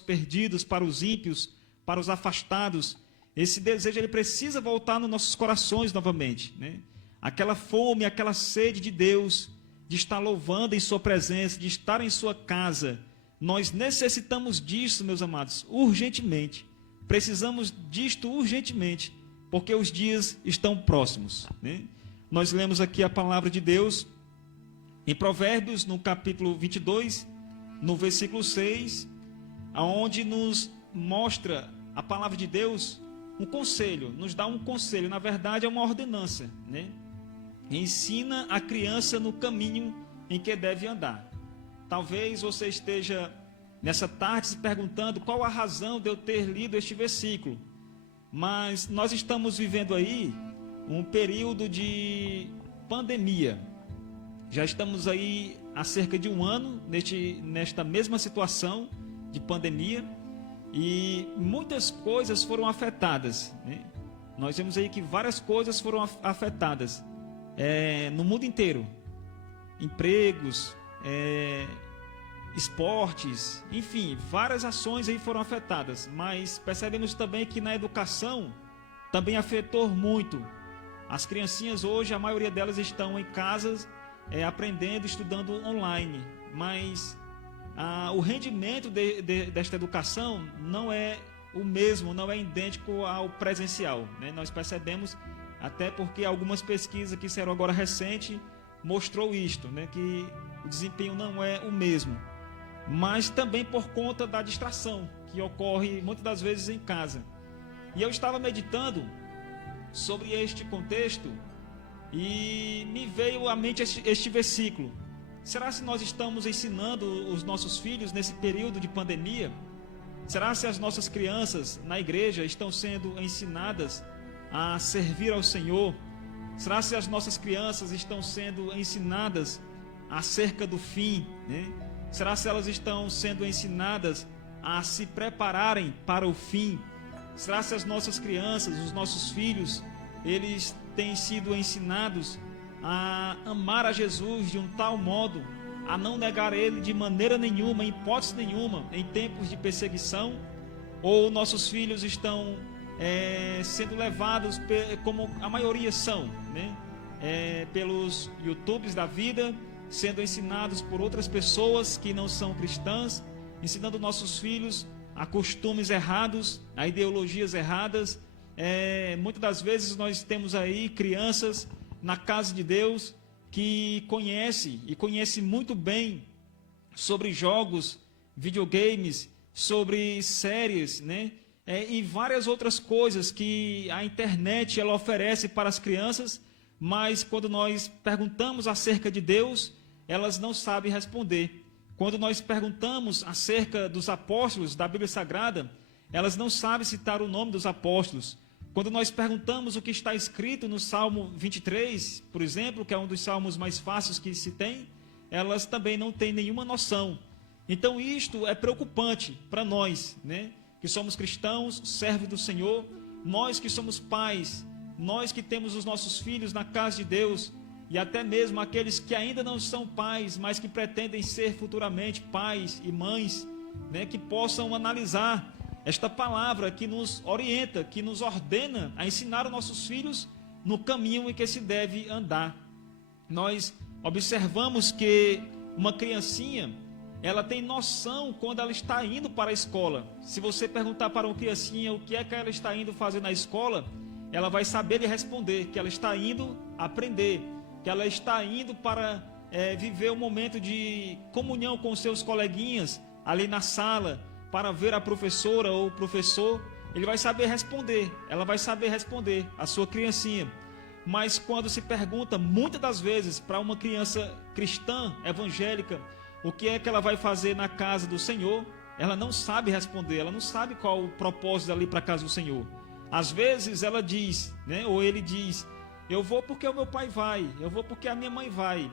perdidos, para os ímpios, para os afastados. Esse desejo ele precisa voltar nos nossos corações novamente, né? Aquela fome, aquela sede de Deus, de estar louvando em sua presença, de estar em sua casa. Nós necessitamos disso, meus amados, urgentemente. Precisamos disto urgentemente, porque os dias estão próximos, né? Nós lemos aqui a palavra de Deus em Provérbios, no capítulo 22, no versículo 6, aonde nos mostra a palavra de Deus um conselho, nos dá um conselho, na verdade é uma ordenança, né? Ensina a criança no caminho em que deve andar. Talvez você esteja nessa tarde se perguntando qual a razão de eu ter lido este versículo, mas nós estamos vivendo aí um período de pandemia. Já estamos aí há cerca de um ano nesta mesma situação de pandemia e muitas coisas foram afetadas, né? Nós vemos aí que várias coisas foram afetadas no mundo inteiro. Empregos, esportes, enfim, várias ações aí foram afetadas. Mas percebemos também que na educação também afetou muito. As criancinhas hoje, a maioria delas estão em casas, aprendendo, estudando online. Mas o rendimento desta educação não é o mesmo, não é idêntico ao presencial, né? Nós percebemos, até porque algumas pesquisas que saíram agora recente mostrou isto, né? Que o desempenho não é o mesmo. Mas também por conta da distração que ocorre muitas das vezes em casa. E eu estava meditando sobre este contexto e me veio à mente este versículo. Será se nós estamos ensinando os nossos filhos nesse período de pandemia? Será se as nossas crianças na igreja estão sendo ensinadas a servir ao Senhor? Será se as nossas crianças estão sendo ensinadas acerca do fim, né? Será se elas estão sendo ensinadas a se prepararem para o fim? Será se as nossas crianças, os nossos filhos, eles têm sido ensinados a amar a Jesus de um tal modo, a não negar Ele de maneira nenhuma, em hipótese nenhuma, em tempos de perseguição? Ou nossos filhos estão sendo levados, como a maioria são, né? Pelos YouTubes da vida, sendo ensinados por outras pessoas que não são cristãs, ensinando nossos filhos a costumes errados, a ideologias erradas. Muitas das vezes nós temos aí crianças na casa de Deus que conhece muito bem sobre jogos, videogames, sobre séries, né? E várias outras coisas que a internet ela oferece para as crianças, mas quando nós perguntamos acerca de Deus, elas não sabem responder. Quando nós perguntamos acerca dos apóstolos da Bíblia Sagrada, elas não sabem citar o nome dos apóstolos. Quando nós perguntamos o que está escrito no Salmo 23, por exemplo, que é um dos salmos mais fáceis que se tem, elas também não têm nenhuma noção. Então isto é preocupante para nós, né? Que somos cristãos, servos do Senhor, nós que somos pais, nós que temos os nossos filhos na casa de Deus, e até mesmo aqueles que ainda não são pais, mas que pretendem ser futuramente pais e mães, né? Que possam analisar esta palavra que nos orienta, que nos ordena a ensinar os nossos filhos no caminho em que se deve andar. Nós observamos que uma criancinha, ela tem noção quando ela está indo para a escola. Se você perguntar para uma criancinha o que é que ela está indo fazer na escola, ela vai saber lhe responder que ela está indo aprender, que ela está indo para viver um momento de comunhão com seus coleguinhas ali na sala, para ver a professora ou o professor. Ele vai saber responder, ela vai saber responder, a sua criancinha. Mas quando se pergunta, muitas das vezes, para uma criança cristã, evangélica, o que é que ela vai fazer na casa do Senhor, ela não sabe responder, ela não sabe qual o propósito ali para a casa do Senhor. Às vezes ela diz, né, ou ele diz, eu vou porque o meu pai vai, eu vou porque a minha mãe vai,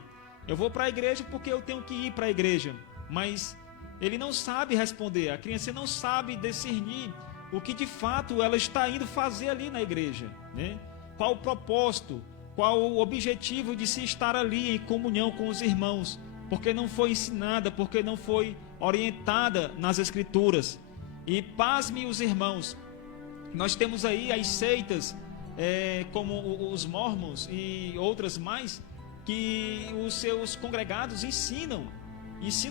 eu vou para a igreja porque eu tenho que ir para a igreja. Mas ele não sabe responder, a criança não sabe discernir o que de fato ela está indo fazer ali na igreja, né? Qual o propósito, qual o objetivo de se estar ali em comunhão com os irmãos, porque não foi ensinada, porque não foi orientada nas Escrituras. E pasme os irmãos, nós temos aí as seitas, como os mormons e outras mais, que os seus congregados ensinam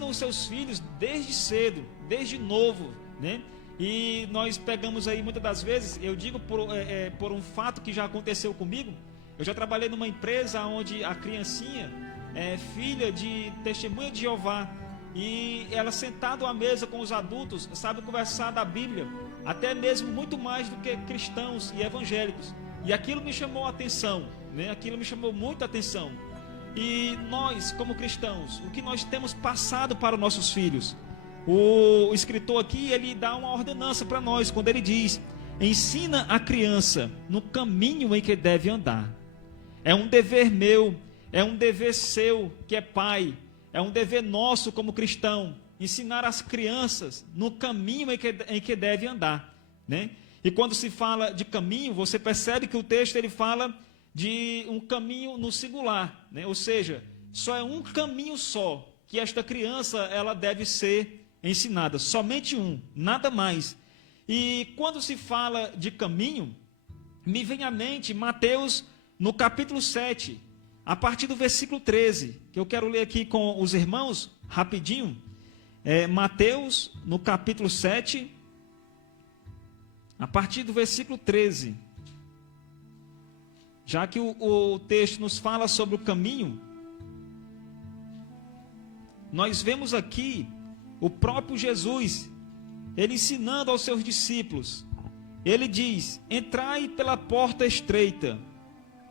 os seus filhos desde cedo, desde novo, né? E nós pegamos aí muitas das vezes, eu digo por um fato que já aconteceu comigo. Eu já trabalhei numa empresa onde a criancinha é filha de testemunha de Jeová, e ela sentada à mesa com os adultos sabe conversar da Bíblia, até mesmo muito mais do que cristãos e evangélicos. E aquilo me chamou a atenção, né? Aquilo me chamou muita atenção. E nós, como cristãos, o que nós temos passado para os nossos filhos? O escritor aqui, ele dá uma ordenança para nós, quando ele diz: ensina a criança no caminho em que deve andar. É um dever meu, é um dever seu, que é pai, é um dever nosso como cristão, ensinar as crianças no caminho em que deve andar, né? E quando se fala de caminho, você percebe que o texto ele fala de um caminho no singular, né? Ou seja, só é um caminho só que esta criança ela deve ser ensinada, somente um, nada mais. E quando se fala de caminho, me vem à mente Mateus no capítulo 7, a partir do versículo 13, que eu quero ler aqui com os irmãos, rapidinho. Mateus no capítulo 7, a partir do versículo 13. Já que o texto nos fala sobre o caminho, nós vemos aqui o próprio Jesus, ele ensinando aos seus discípulos. Ele diz: entrai pela porta estreita,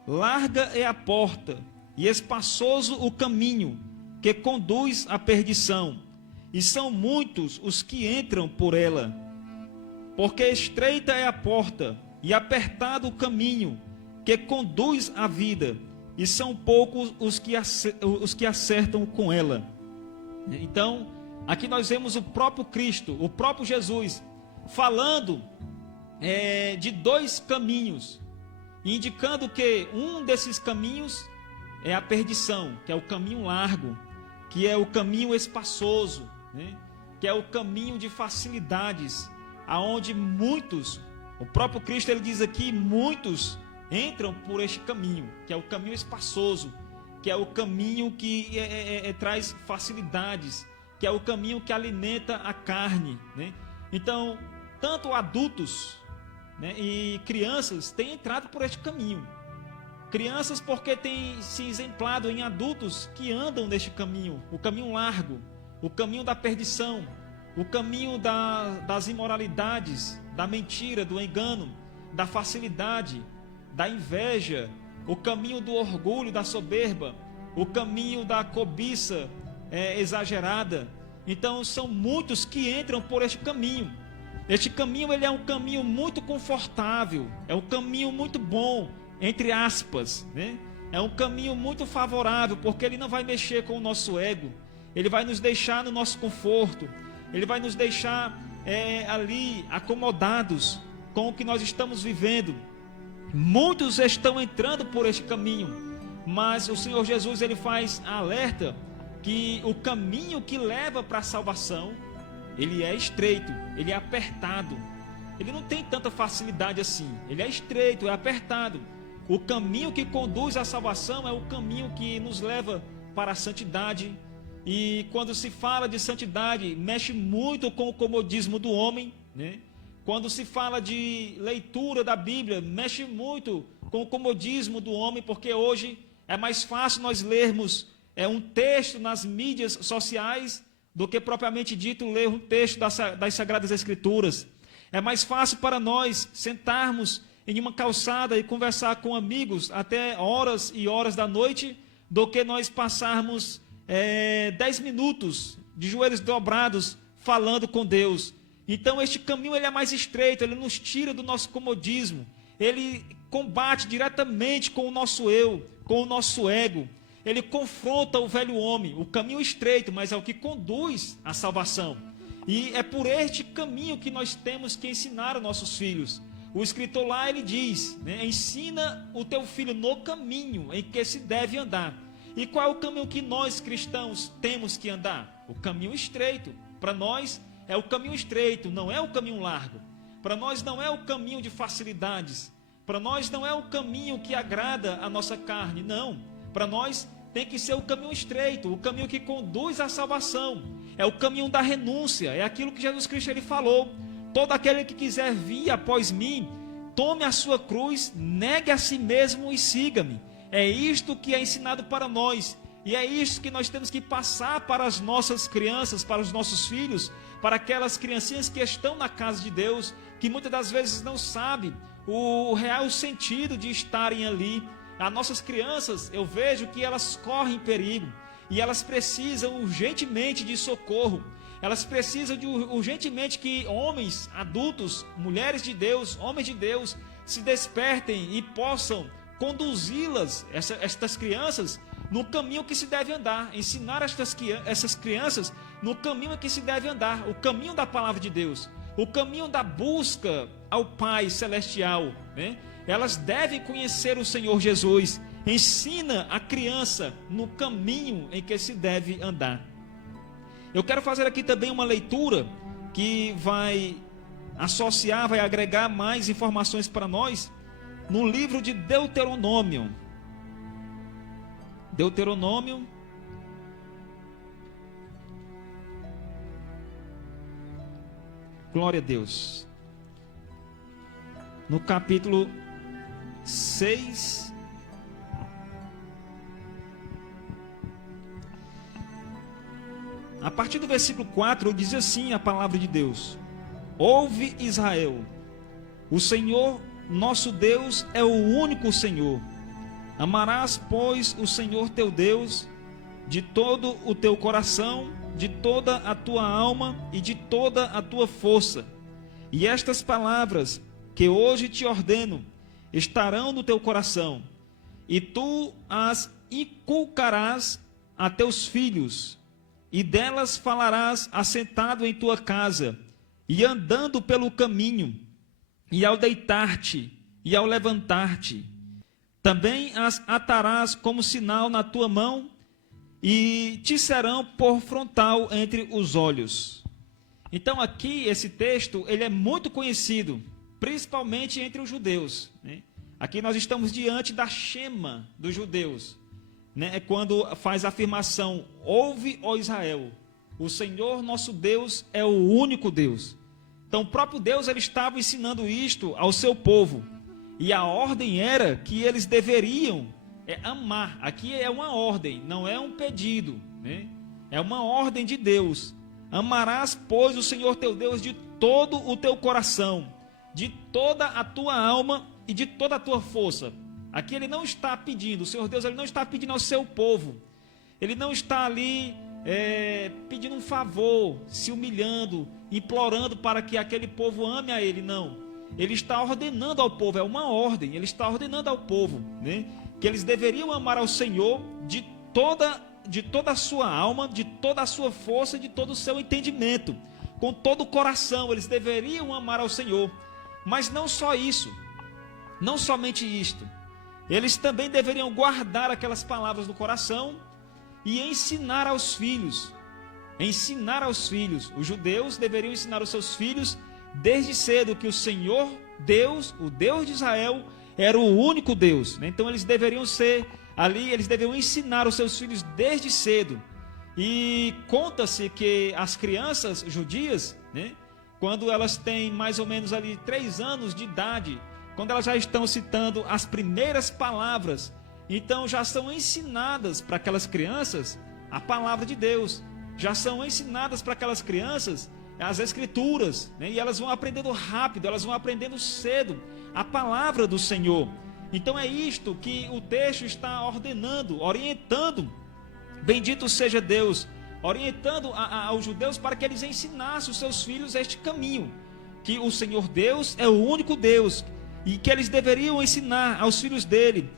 larga é a porta, e espaçoso o caminho que conduz à perdição, e são muitos os que entram por ela. Porque estreita é a porta, e apertado o caminho que conduz à vida, e são poucos os que acertam com ela. Então, aqui nós vemos o próprio Cristo, o próprio Jesus, falando de dois caminhos, indicando que um desses caminhos é a perdição, que é o caminho largo, que é o caminho espaçoso, né? Que é o caminho de facilidades, aonde muitos, o próprio Cristo ele diz aqui, muitos entram por este caminho, que é o caminho espaçoso, que é o caminho que traz facilidades, que é o caminho que alimenta a carne, né? Então, tanto adultos, né, e crianças têm entrado por este caminho. Crianças porque têm se exemplado em adultos que andam neste caminho, o caminho largo, o caminho da perdição, o caminho das imoralidades, da mentira, do engano, da facilidade, da inveja, o caminho do orgulho, da soberba, o caminho da cobiça exagerada. Então são muitos que entram por este caminho. Este caminho ele é um caminho muito confortável, é um caminho muito bom, entre aspas, né? É um caminho muito favorável, porque ele não vai mexer com o nosso ego, ele vai nos deixar no nosso conforto, ele vai nos deixar ali acomodados com o que nós estamos vivendo. Muitos estão entrando por este caminho, mas o Senhor Jesus ele faz alerta que o caminho que leva para a salvação, ele é estreito, ele é apertado, ele não tem tanta facilidade assim, ele é estreito, é apertado. O caminho que conduz à salvação é o caminho que nos leva para a santidade. E quando se fala de santidade, mexe muito com o comodismo do homem, né? Quando se fala de leitura da Bíblia, mexe muito com o comodismo do homem, porque hoje é mais fácil nós lermos um texto nas mídias sociais do que propriamente dito ler um texto das Sagradas Escrituras. É mais fácil para nós sentarmos em uma calçada e conversar com amigos até horas e horas da noite, do que nós passarmos 10 minutos de joelhos dobrados falando com Deus. Então este caminho ele é mais estreito, ele nos tira do nosso comodismo, ele combate diretamente com o nosso eu, com o nosso ego, ele confronta o velho homem. O caminho estreito, mas é o que conduz à salvação. E é por este caminho que nós temos que ensinar os nossos filhos. O escritor lá ele diz, né, ensina o teu filho no caminho em que se deve andar. E qual é o caminho que nós cristãos temos que andar? O caminho estreito. Para nós é o caminho estreito, não é o caminho largo. Para nós não é o caminho de facilidades. Para nós não é o caminho que agrada a nossa carne, não. Para nós tem que ser o caminho estreito, o caminho que conduz à salvação. É o caminho da renúncia, é aquilo que Jesus Cristo ele falou. Todo aquele que quiser vir após mim, tome a sua cruz, negue a si mesmo e siga-me. É isto que é ensinado para nós. E é isso que nós temos que passar para as nossas crianças, para os nossos filhos, para aquelas criancinhas que estão na casa de Deus, que muitas das vezes não sabem o real sentido de estarem ali. As nossas crianças, eu vejo que elas correm perigo e elas precisam urgentemente de socorro. Elas precisam urgentemente que homens, adultos, mulheres de Deus, homens de Deus, se despertem e possam conduzi-las, estas crianças, no caminho que se deve andar, ensinar essas crianças no caminho que se deve andar, o caminho da palavra de Deus, o caminho da busca ao Pai Celestial, né? Elas devem conhecer o Senhor Jesus. Ensina a criança no caminho em que se deve andar. Eu quero fazer aqui também uma leitura que vai associar, vai agregar mais informações para nós no livro de Deuteronômio. Deuteronômio, glória a Deus, no capítulo 6, a partir do versículo 4, diz assim a palavra de Deus: Ouve, Israel, o Senhor nosso Deus é o único Senhor. Amarás, pois, o Senhor teu Deus de todo o teu coração, de toda a tua alma e de toda a tua força. E estas palavras que hoje te ordeno estarão no teu coração, e tu as inculcarás a teus filhos, e delas falarás assentado em tua casa, e andando pelo caminho, e ao deitar-te, e ao levantar-te. Também as atarás como sinal na tua mão, e te serão por frontal entre os olhos. Então aqui esse texto ele é muito conhecido, principalmente entre os judeus, né? Aqui nós estamos diante da Shema dos judeus, né? É quando faz a afirmação: ouve, ó Israel, o Senhor nosso Deus é o único Deus. Então o próprio Deus ele estava ensinando isto ao seu povo, e a ordem era que eles deveriam amar. Aqui é uma ordem, não é um pedido, né? É uma ordem de Deus. Amarás, pois, o Senhor teu Deus de todo o teu coração, de toda a tua alma e de toda a tua força. Aqui ele não está pedindo, o Senhor Deus ele não está pedindo ao seu povo, ele não está ali pedindo um favor, se humilhando, implorando para que aquele povo ame a ele, não. Ele está ordenando ao povo, é uma ordem, ele está ordenando ao povo, né? Que eles deveriam amar ao Senhor de toda a sua alma, de toda a sua força, de todo o seu entendimento, com todo o coração. Eles deveriam amar ao Senhor. Mas não só isso, não somente isto, eles também deveriam guardar aquelas palavras no coração e ensinar aos filhos. Ensinar aos filhos. Os judeus deveriam ensinar aos seus filhos desde cedo que o Senhor Deus, o Deus de Israel, era o único Deus, né? Então eles deveriam ser ali, eles deveriam ensinar os seus filhos desde cedo. E conta-se que as crianças judias, né, quando elas têm mais ou menos ali 3 anos de idade, quando elas já estão citando as primeiras palavras, então já são ensinadas para aquelas crianças a palavra de Deus, já são ensinadas para aquelas crianças as escrituras, né, e elas vão aprendendo rápido, elas vão aprendendo cedo a palavra do Senhor. Então é isto que o texto está ordenando, orientando, bendito seja Deus, orientando aos judeus para que eles ensinassem os seus filhos este caminho, que o Senhor Deus é o único Deus, e que eles deveriam ensinar aos filhos dele,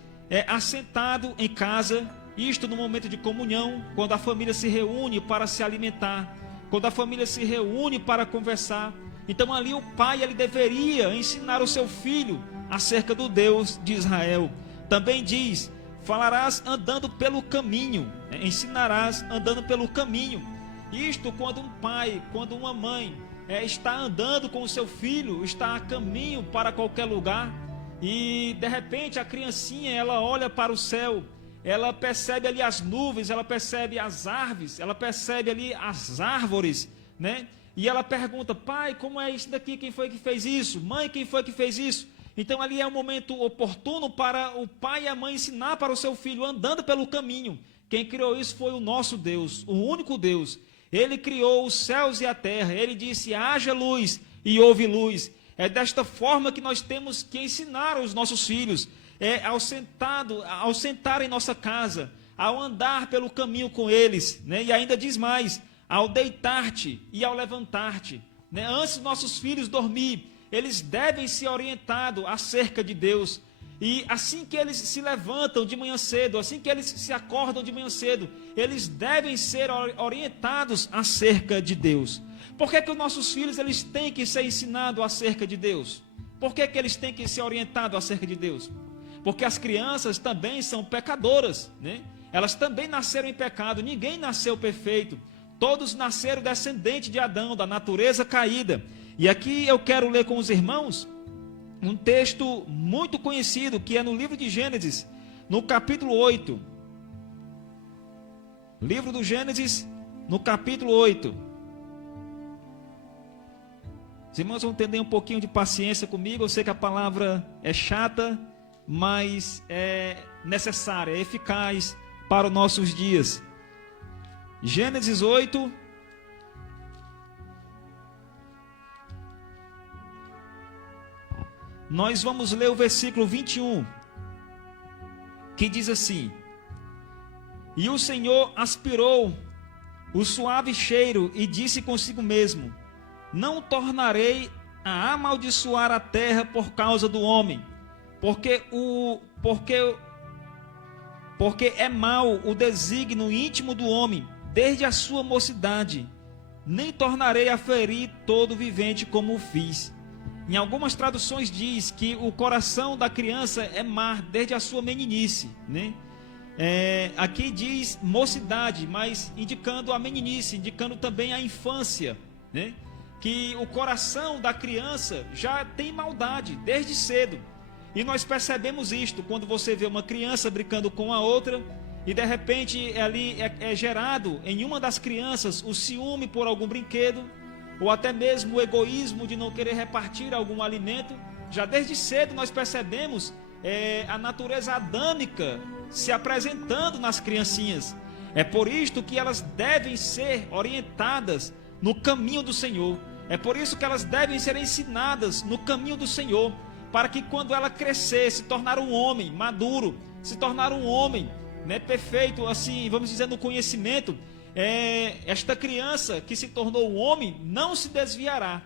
assentado em casa, isto no momento de comunhão, quando a família se reúne para se alimentar, quando a família se reúne para conversar. Então ali o pai ele deveria ensinar o seu filho acerca do Deus de Israel. Também diz: falarás andando pelo caminho, ensinarás andando pelo caminho. Isto quando um pai, quando uma mãe está andando com o seu filho, está a caminho para qualquer lugar, e de repente a criancinha, ela olha para o céu, ela percebe ali as nuvens, ela percebe as árvores, ela percebe ali as árvores, né? E ela pergunta: pai, como é isso daqui? Quem foi que fez isso? Mãe, quem foi que fez isso? Então ali é um momento oportuno para o pai e a mãe ensinar para o seu filho, andando pelo caminho. Quem criou isso foi o nosso Deus, o único Deus. Ele criou os céus e a terra. Ele disse: haja luz, e houve luz. É desta forma que nós temos que ensinar os nossos filhos. Ao sentar em nossa casa, ao andar pelo caminho com eles, né? E ainda diz mais: ao deitar-te e ao levantar-te, né? Antes dos nossos filhos dormir, eles devem ser orientados acerca de Deus. E assim que eles se levantam de manhã cedo, assim que eles se acordam de manhã cedo, eles devem ser orientados acerca de Deus. Por que os nossos filhos eles têm que ser ensinados acerca de Deus? Por que eles têm que ser orientados acerca de Deus? Porque as crianças também são pecadoras, né? Elas também nasceram em pecado, ninguém nasceu perfeito. Todos nasceram descendentes de Adão, da natureza caída. E aqui eu quero ler com os irmãos um texto muito conhecido, que é no livro de Gênesis, no capítulo 8. Livro do Gênesis, no capítulo 8. Os irmãos vão ter um pouquinho de paciência comigo. Eu sei que a palavra é chata, mas é necessária, é eficaz para os nossos dias. Gênesis 8. Nós vamos ler o versículo 21, que diz assim: e o Senhor aspirou o suave cheiro e disse consigo mesmo: não tornarei a amaldiçoar a terra por causa do homem, porque é mau o desígnio íntimo do homem desde a sua mocidade, nem tornarei a ferir todo vivente como o fiz. Em algumas traduções diz que o coração da criança é má desde a sua meninice, né? Aqui diz mocidade, mas indicando a meninice, indicando também a infância, né? Que o coração da criança já tem maldade desde cedo. E nós percebemos isto quando você vê uma criança brincando com a outra e de repente ali é gerado em uma das crianças o ciúme por algum brinquedo, ou até mesmo o egoísmo de não querer repartir algum alimento. Já desde cedo nós percebemos a natureza adâmica se apresentando nas criancinhas. É por isto que elas devem ser orientadas no caminho do Senhor. É por isso que elas devem ser ensinadas no caminho do Senhor, para que quando ela crescer, se tornar um homem maduro, se tornar um homem, né, perfeito, assim, vamos dizer, no conhecimento, esta criança que se tornou um homem não se desviará.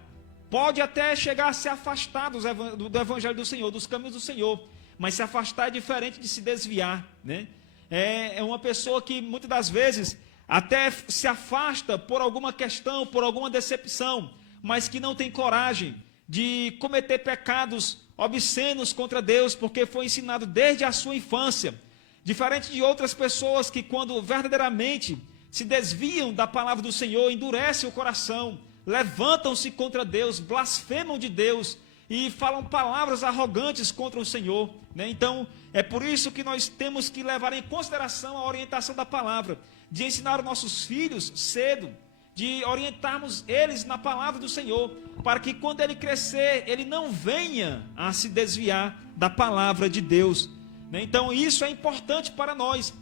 Pode até chegar a se afastar do evangelho do Senhor, dos caminhos do Senhor, mas se afastar é diferente de se desviar, né? É uma pessoa que muitas das vezes até se afasta por alguma questão, por alguma decepção, mas que não tem coragem de cometer pecados obscenos contra Deus, porque foi ensinado desde a sua infância. Diferente de outras pessoas que, quando verdadeiramente se desviam da palavra do Senhor, endurecem o coração, levantam-se contra Deus, blasfemam de Deus e falam palavras arrogantes contra o Senhor, né? Então, é por isso que nós temos que levar em consideração a orientação da palavra, de ensinar os nossos filhos cedo, de orientarmos eles na palavra do Senhor, para que quando ele crescer, ele não venha a se desviar da palavra de Deus, né? Então isso é importante para nós.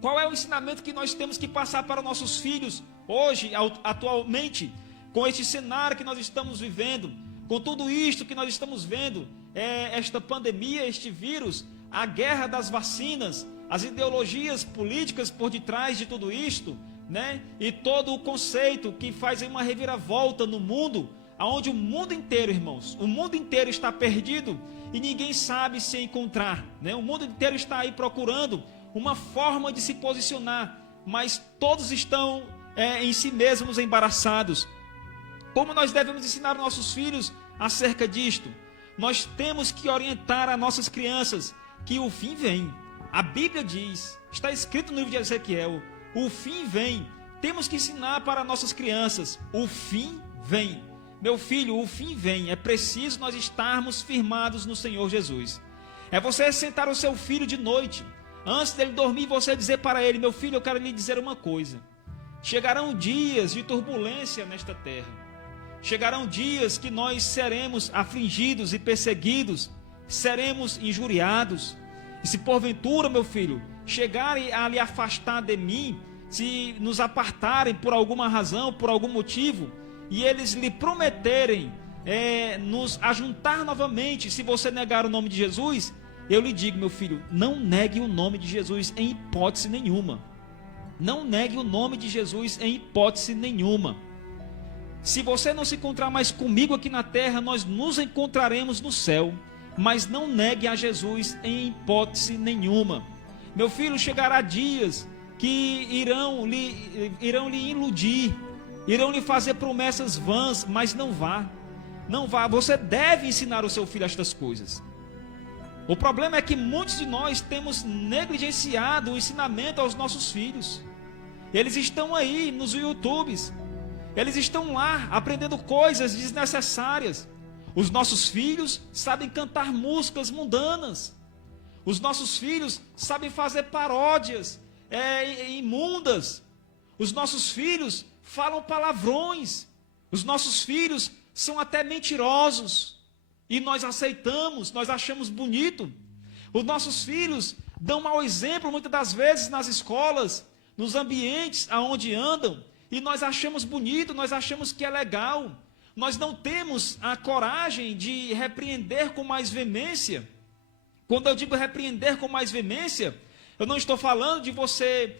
Qual é o ensinamento que nós temos que passar para os nossos filhos hoje, atualmente, com este cenário que nós estamos vivendo, com tudo isto que nós estamos vendo, esta pandemia, este vírus, a guerra das vacinas, as ideologias políticas por detrás de tudo isto, né? E todo o conceito que faz uma reviravolta no mundo, onde o mundo inteiro, irmãos, o mundo inteiro está perdido e ninguém sabe se encontrar, né? O mundo inteiro está aí procurando uma forma de se posicionar, mas todos estão em si mesmos embaraçados. Como nós devemos ensinar nossos filhos acerca disto? Nós temos que orientar as nossas crianças que o fim vem. A Bíblia diz, está escrito no livro de Ezequiel, o fim vem. temos que ensinar para nossas crianças: o fim vem. Meu filho, o fim vem. É preciso nós estarmos firmados no Senhor Jesus. É você sentar o seu filho de noite, antes dele dormir, você dizer para ele: meu filho, eu quero lhe dizer uma coisa. Chegarão dias de turbulência nesta terra. Chegarão dias que nós seremos afligidos e perseguidos, seremos injuriados. E se porventura, meu filho, chegarem a lhe afastar de mim, se nos apartarem por alguma razão, por algum motivo, e eles lhe prometerem nos ajuntar novamente, se você negar o nome de Jesus, eu lhe digo, meu filho, não negue o nome de Jesus em hipótese nenhuma. Não negue o nome de Jesus em hipótese nenhuma. Se você não se encontrar mais comigo aqui na terra, nós nos encontraremos no céu. Mas não negue a Jesus em hipótese nenhuma. Meu filho, chegará dias que irão lhe iludir, irão lhe fazer promessas vãs, mas não vá. Não vá. Você deve ensinar o seu filho estas coisas. O problema é que muitos de nós temos negligenciado o ensinamento aos nossos filhos. Eles estão aí nos YouTubes. Eles estão lá aprendendo coisas desnecessárias. Os nossos filhos sabem cantar músicas mundanas. Os nossos filhos sabem fazer paródias imundas. Os nossos filhos falam palavrões. Os nossos filhos são até mentirosos. E nós aceitamos, nós achamos bonito. Os nossos filhos dão mau exemplo muitas das vezes nas escolas, nos ambientes aonde andam. E nós achamos bonito, nós achamos que é legal. Nós não temos a coragem de repreender com mais veemência. Quando eu digo repreender com mais veemência, eu não estou falando de você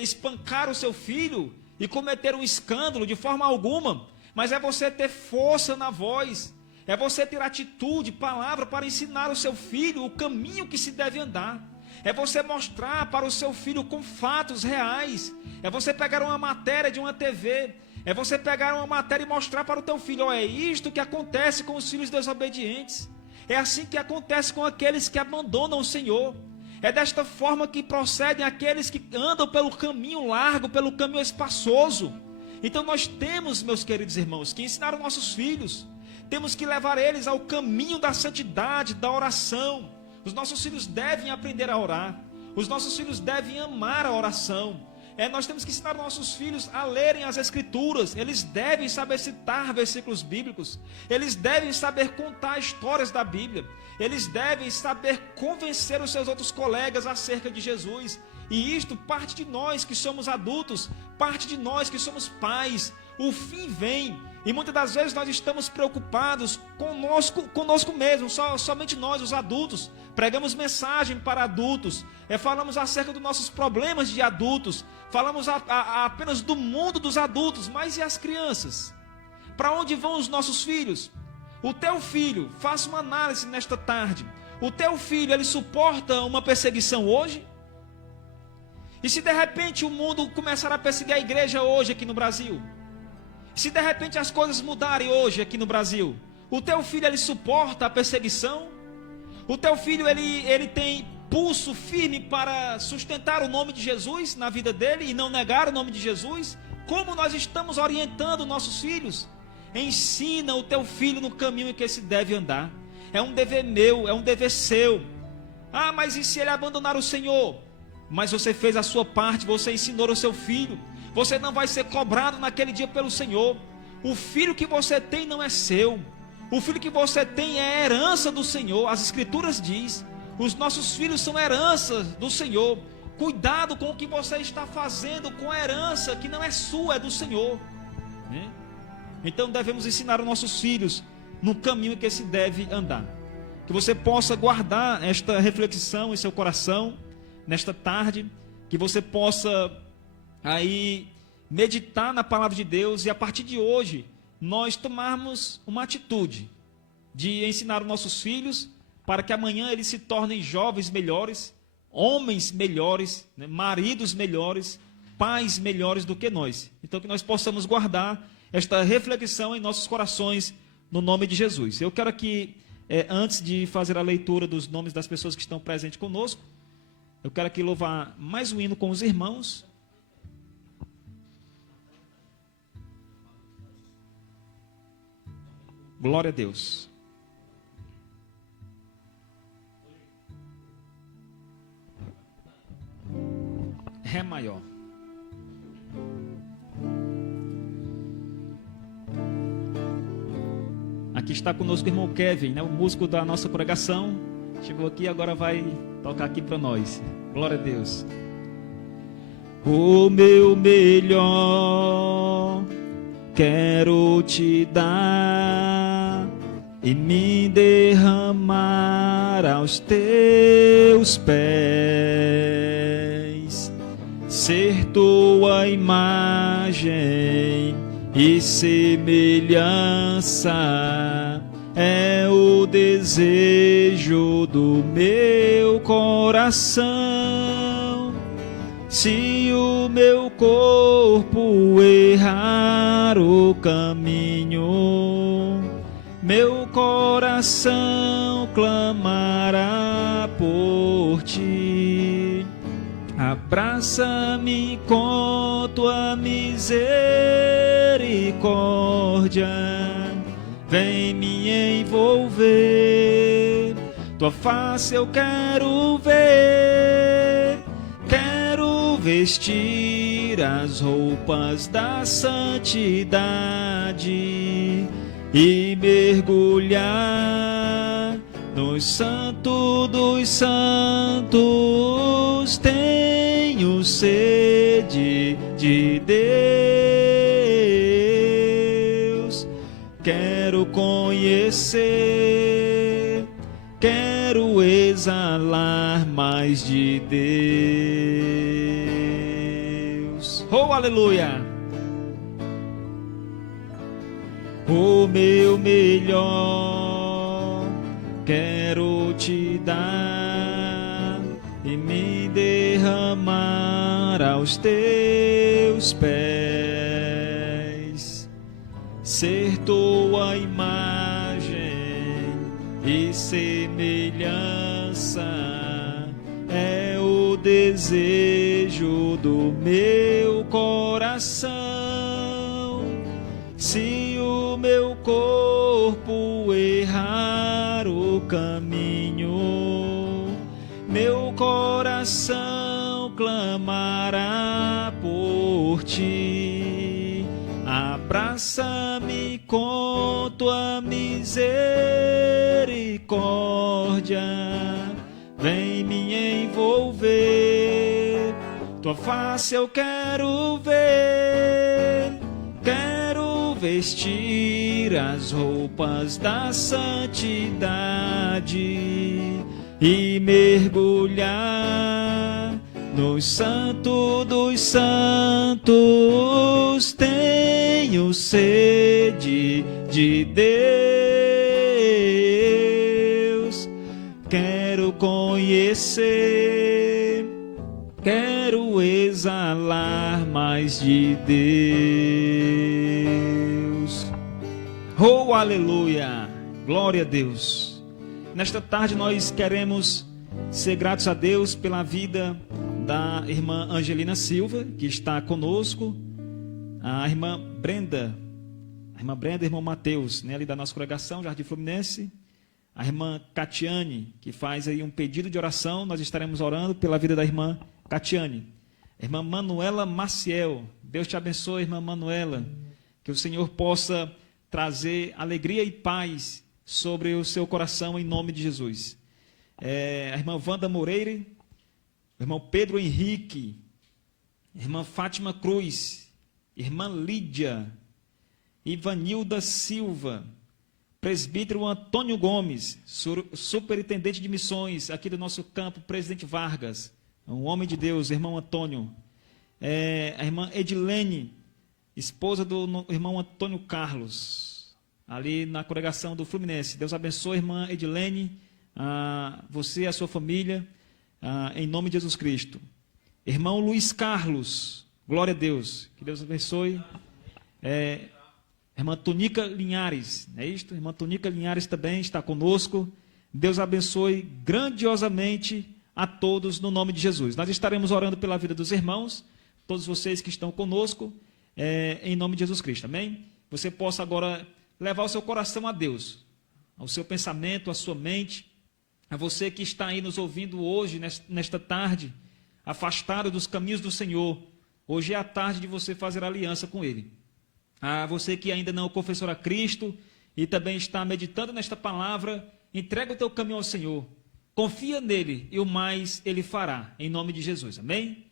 espancar o seu filho e cometer um escândalo de forma alguma, mas é você ter força na voz, é você ter atitude, palavra para ensinar o seu filho o caminho que se deve andar. É você mostrar para o seu filho com fatos reais. É você pegar uma matéria de uma TV. É você pegar uma matéria e mostrar para o teu filho: ó, é isto que acontece com os filhos desobedientes. É assim que acontece com aqueles que abandonam o Senhor. É desta forma que procedem aqueles que andam pelo caminho largo, pelo caminho espaçoso. Então nós temos, meus queridos irmãos, que ensinar os nossos filhos. Temos que levar eles ao caminho da santidade, da oração. Os nossos filhos devem aprender a orar. Os nossos filhos devem amar a oração. Nós temos que ensinar nossos filhos a lerem as Escrituras. Eles devem saber citar versículos bíblicos. Eles devem saber contar histórias da Bíblia. Eles devem saber convencer os seus outros colegas acerca de Jesus. E isto parte de nós que somos adultos, parte de nós que somos pais. O fim vem. E muitas das vezes nós estamos preocupados conosco mesmo, somente nós, os adultos. Pregamos mensagem para adultos, falamos acerca dos nossos problemas de adultos, falamos apenas do mundo dos adultos, mas e as crianças? Para onde vão os nossos filhos? O teu filho, faça uma análise nesta tarde. O teu filho, ele suporta uma perseguição hoje? E se de repente o mundo começar a perseguir a igreja hoje aqui no Brasil? Se de repente as coisas mudarem hoje aqui no Brasil, o teu filho, ele suporta a perseguição? O teu filho, ele tem pulso firme para sustentar o nome de Jesus na vida dele e não negar o nome de Jesus? Como nós estamos orientando nossos filhos? Ensina o teu filho no caminho em que se deve andar. É um dever meu, é um dever seu. Ah, mas e se ele abandonar o Senhor? Mas você fez a sua parte, você ensinou o seu filho. Você não vai ser cobrado naquele dia pelo Senhor. O filho que você tem não é seu. O filho que você tem é herança do Senhor. As Escrituras diz: os nossos filhos são heranças do Senhor. Cuidado com o que você está fazendo com a herança que não é sua, é do Senhor, né? Então devemos ensinar os nossos filhos no caminho que se deve andar. Que você possa guardar esta reflexão em seu coração nesta tarde, que você possa aí meditar na palavra de Deus e a partir de hoje nós tomarmos uma atitude de ensinar os nossos filhos para que amanhã eles se tornem jovens melhores, homens melhores, né? Maridos melhores, pais melhores do que nós. Então que nós possamos guardar esta reflexão em nossos corações no nome de Jesus. Eu quero aqui, antes de fazer a leitura dos nomes das pessoas que estão presentes conosco, eu quero aqui louvar mais um hino com os irmãos. Glória a Deus. Ré maior. Aqui está conosco o irmão Kevin, né, o músico da nossa congregação. Chegou aqui e agora vai tocar aqui para nós. Glória a Deus. O meu melhor quero te dar e me derramar aos teus pés, ser tua imagem e semelhança é o desejo do meu coração. Se o meu corpo errar o caminho, meu coração clamará por ti. Abraça-me com tua misericórdia, vem me envolver. Tua face eu quero ver, quero vestir as roupas da santidade e mergulhar no Santo dos Santos. Tenho sede de Deus, quero conhecer, quero exalar mais de Deus. Oh, aleluia! O meu melhor quero te dar e me derramar aos teus pés, ser tua imagem e semelhança é o desejo do meu coração. Se o meu corpo errar o caminho, meu coração clamará por ti. Abraça-me com tua misericórdia, vem me envolver. Tua face eu quero ver, quero vestir as roupas da santidade e mergulhar no Santo dos Santos. Tenho sede de Deus, quero conhecer, quero exalar mais de Deus. Oh, aleluia! Glória a Deus! Nesta tarde nós queremos ser gratos a Deus pela vida da irmã Angelina Silva, que está conosco, a irmã Brenda, irmão Mateus, né, ali da nossa congregação, Jardim Fluminense, a irmã Catiane, que faz aí um pedido de oração. Nós estaremos orando pela vida da irmã Catiane. A irmã Manuela Maciel, Deus te abençoe, irmã Manuela, que o Senhor possa trazer alegria e paz sobre o seu coração em nome de Jesus. A irmã Wanda Moreira, o irmão Pedro Henrique, irmã Fátima Cruz, irmã Lídia, Ivanilda Silva, presbítero Antônio Gomes, superintendente de missões aqui do nosso campo, Presidente Vargas, um homem de Deus, irmão Antônio, a irmã Edilene, esposa do irmão Antônio Carlos, ali na congregação do Fluminense. Deus abençoe, irmã Edilene, você e a sua família, em nome de Jesus Cristo. Irmão Luiz Carlos, glória a Deus, que Deus abençoe. Irmã Tonica Linhares, não é isto? Irmã Tonica Linhares também está conosco. Deus abençoe grandiosamente a todos no nome de Jesus. Nós estaremos orando pela vida dos irmãos, todos vocês que estão conosco, em nome de Jesus Cristo, amém? Você possa agora levar o seu coração a Deus, ao seu pensamento, à sua mente, a você que está aí nos ouvindo hoje, nesta tarde, afastado dos caminhos do Senhor. Hoje é a tarde de você fazer aliança com Ele. A você que ainda não confessou a Cristo e também está meditando nesta palavra, entrega o teu caminho ao Senhor. Confia nele e o mais Ele fará, em nome de Jesus. Amém?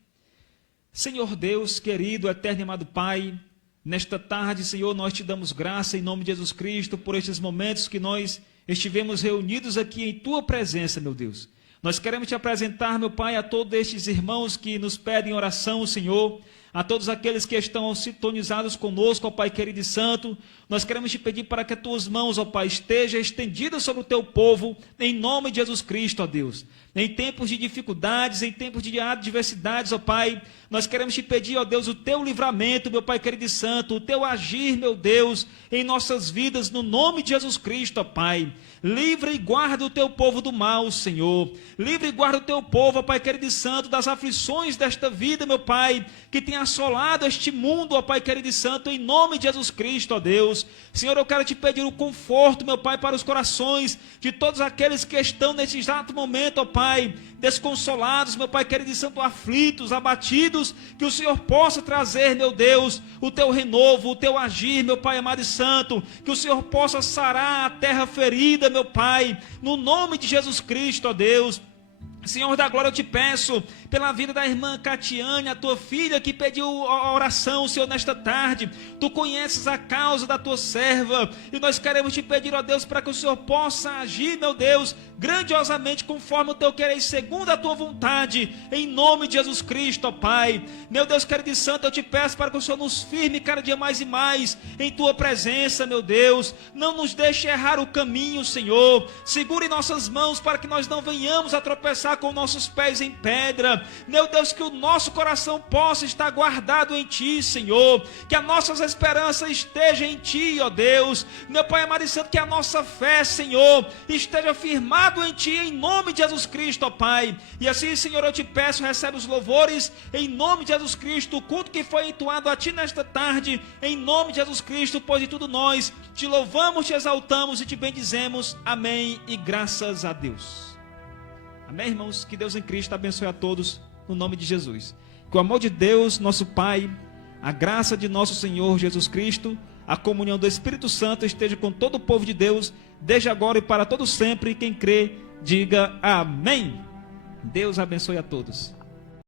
Senhor Deus, querido, eterno e amado Pai, nesta tarde, Senhor, nós te damos graça em nome de Jesus Cristo por estes momentos que nós estivemos reunidos aqui em Tua presença, meu Deus. Nós queremos te apresentar, meu Pai, a todos estes irmãos que nos pedem oração, Senhor, a todos aqueles que estão sintonizados conosco, ó Pai querido e santo. Nós queremos te pedir para que as tuas mãos, ó Pai, estejam estendidas sobre o teu povo, em nome de Jesus Cristo, ó Deus. Em tempos de dificuldades, em tempos de adversidades, ó Pai, nós queremos te pedir, ó Deus, o teu livramento, meu Pai querido e santo, o teu agir, meu Deus, em nossas vidas, no nome de Jesus Cristo, ó Pai. Livre e guarda o teu povo do mal, Senhor. Livre e guarda o teu povo, ó Pai querido e santo, das aflições desta vida, meu Pai, que tem assolado este mundo, ó Pai querido e santo, em nome de Jesus Cristo, ó Deus. Senhor, eu quero te pedir o conforto, meu Pai, para os corações de todos aqueles que estão nesse exato momento, ó Pai, desconsolados, meu Pai querido e santo, aflitos, abatidos, que o Senhor possa trazer, meu Deus, o teu renovo, o teu agir, meu Pai amado e santo, que o Senhor possa sarar a terra ferida, meu Pai, no nome de Jesus Cristo, ó Deus. Senhor da glória, eu te peço pela vida da irmã Catiane, a tua filha que pediu a oração, Senhor, nesta tarde. Tu conheces a causa da tua serva e nós queremos te pedir, ó Deus, para que o Senhor possa agir, meu Deus, grandiosamente conforme o teu querer, segundo a tua vontade, em nome de Jesus Cristo, ó Pai. Meu Deus querido e santo, eu te peço para que o Senhor nos firme cada dia mais e mais em tua presença, meu Deus. Não nos deixe errar o caminho, Senhor. Segure nossas mãos para que nós não venhamos a tropeçar com nossos pés em pedra. Meu Deus, que o nosso coração possa estar guardado em Ti, Senhor, que as nossas esperanças estejam em Ti, ó Deus. Meu Pai amado e santo, que a nossa fé, Senhor, esteja firmado em Ti, em nome de Jesus Cristo, ó Pai. E assim, Senhor, eu te peço, recebe os louvores em nome de Jesus Cristo, o culto que foi entoado a Ti nesta tarde, em nome de Jesus Cristo, pois de tudo nós te louvamos, te exaltamos e te bendizemos. Amém e graças a Deus. Amém, irmãos? Que Deus em Cristo abençoe a todos, no nome de Jesus. Que o amor de Deus, nosso Pai, a graça de nosso Senhor Jesus Cristo, a comunhão do Espírito Santo esteja com todo o povo de Deus, desde agora e para todo sempre. Quem crê, diga amém. Deus abençoe a todos.